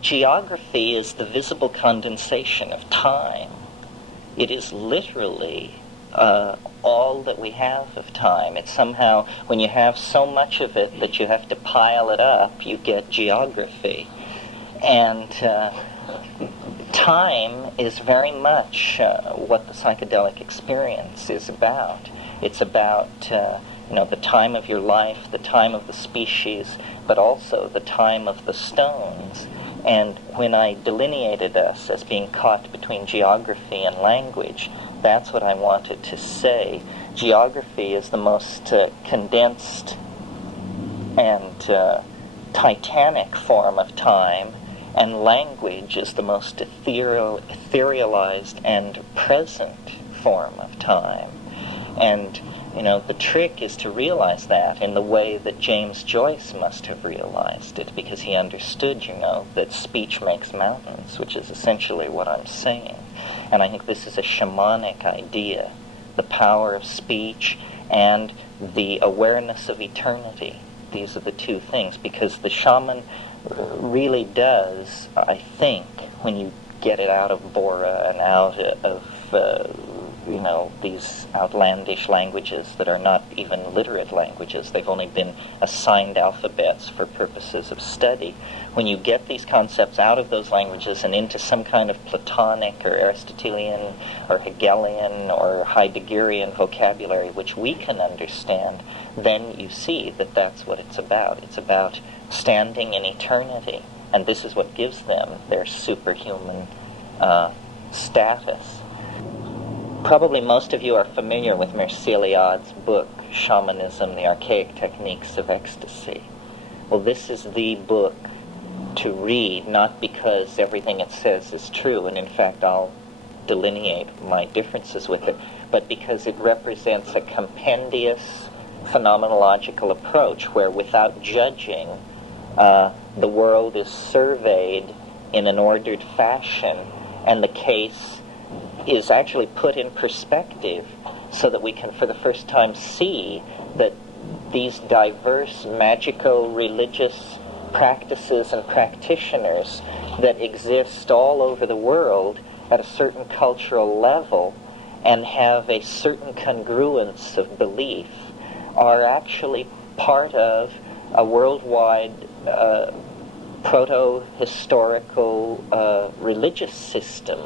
geography is the visible condensation of time. It is literally all that we have of time. It's somehow, when you have so much of it that you have to pile it up, you get geography. And time is very much what the psychedelic experience is about. It's about the time of your life, the time of the species, but also the time of the stones. And when I delineated us as being caught between geography and language, that's what I wanted to say. Geography is the most condensed and titanic form of time, and language is the most etherealized and present form of time. And the trick is to realize that in the way that James Joyce must have realized it, because he understood, that speech makes mountains, which is essentially what I'm saying. And I think this is a shamanic idea, the power of speech and the awareness of eternity. These are the two things, because the shaman really does, I think, when you get it out of Bora and out of these outlandish languages that are not even literate languages. They've only been assigned alphabets for purposes of study. When you get these concepts out of those languages and into some kind of Platonic or Aristotelian or Hegelian or Heideggerian vocabulary, which we can understand, then you see that that's what it's about. It's about standing in eternity. And this is what gives them their superhuman status. Probably most of you are familiar with Mircea Eliade's book, Shamanism, the Archaic Techniques of Ecstasy. Well, this is the book to read, not because everything it says is true, and in fact I'll delineate my differences with it, but because it represents a compendious phenomenological approach where, without judging, the world is surveyed in an ordered fashion, and the case is actually put in perspective so that we can for the first time see that these diverse magical religious practices and practitioners that exist all over the world at a certain cultural level and have a certain congruence of belief are actually part of a worldwide proto-historical religious system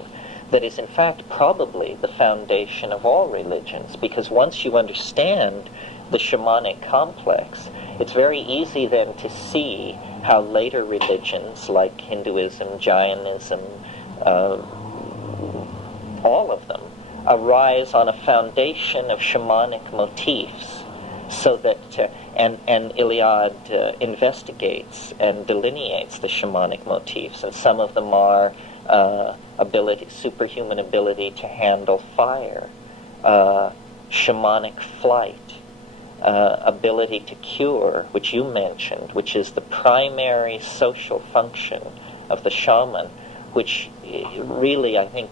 that is in fact probably the foundation of all religions, because once you understand the shamanic complex, it's very easy then to see how later religions like Hinduism, Jainism, all of them arise on a foundation of shamanic motifs, so that and Eliade investigates and delineates the shamanic motifs, and some of them are superhuman ability to handle fire, shamanic flight, ability to cure, which you mentioned, which is the primary social function of the shaman, which really, I think,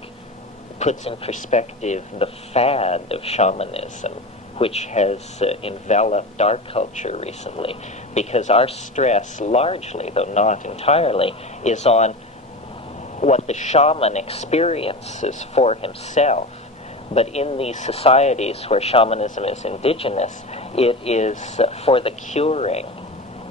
puts in perspective the fad of shamanism, which has enveloped our culture recently, because our stress largely, though not entirely, is on what the shaman experiences for himself. But in these societies where shamanism is indigenous, it is for the curing.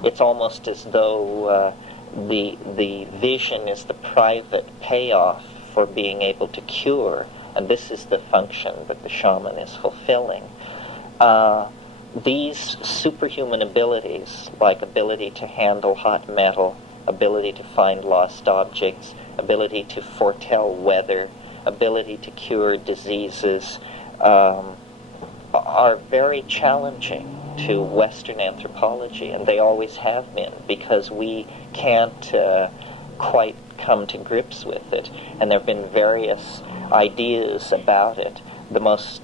It's almost as though the vision is the private payoff for being able to cure, and this is the function that the shaman is fulfilling. These superhuman abilities, like ability to handle hot metal, ability to find lost objects, ability to foretell weather, ability to cure diseases, are very challenging to Western anthropology, and they always have been, because we can't quite come to grips with it, and there have been various ideas about it. The most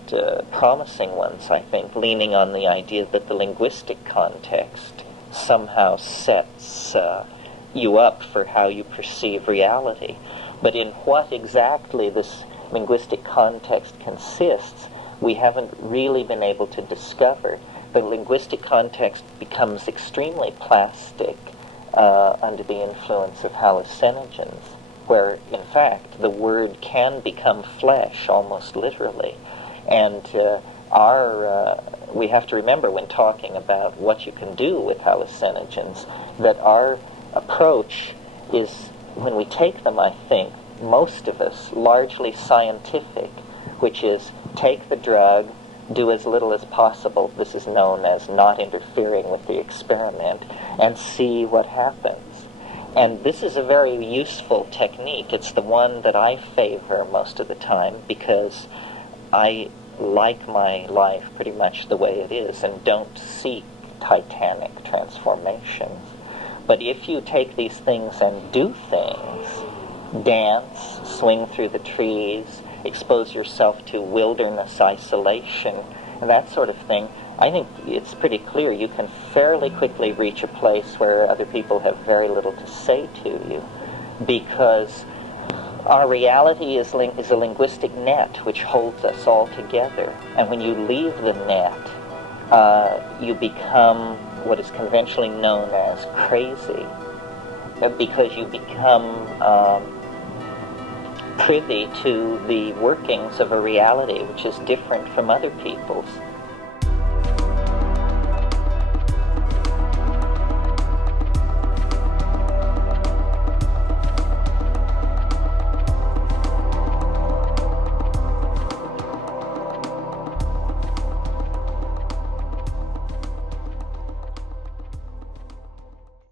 promising ones, I think, leaning on the idea that the linguistic context somehow sets you up for how you perceive reality. But in what exactly this linguistic context consists, we haven't really been able to discover. The linguistic context becomes extremely plastic under the influence of hallucinogens, where in fact the word can become flesh almost literally. And we have to remember when talking about what you can do with hallucinogens that our approach is, when we take them, I think, most of us, largely scientific, which is take the drug, do as little as possible. This is known as not interfering with the experiment, and see what happens. And this is a very useful technique. It's the one that I favor most of the time because I like my life pretty much the way it is and don't seek titanic transformations. But if you take these things and do things, dance, swing through the trees, expose yourself to wilderness isolation, and that sort of thing, I think it's pretty clear you can fairly quickly reach a place where other people have very little to say to you, because our reality is a linguistic net which holds us all together. And when you leave the net, you become what is conventionally known as crazy, because you become privy to the workings of a reality which is different from other people's.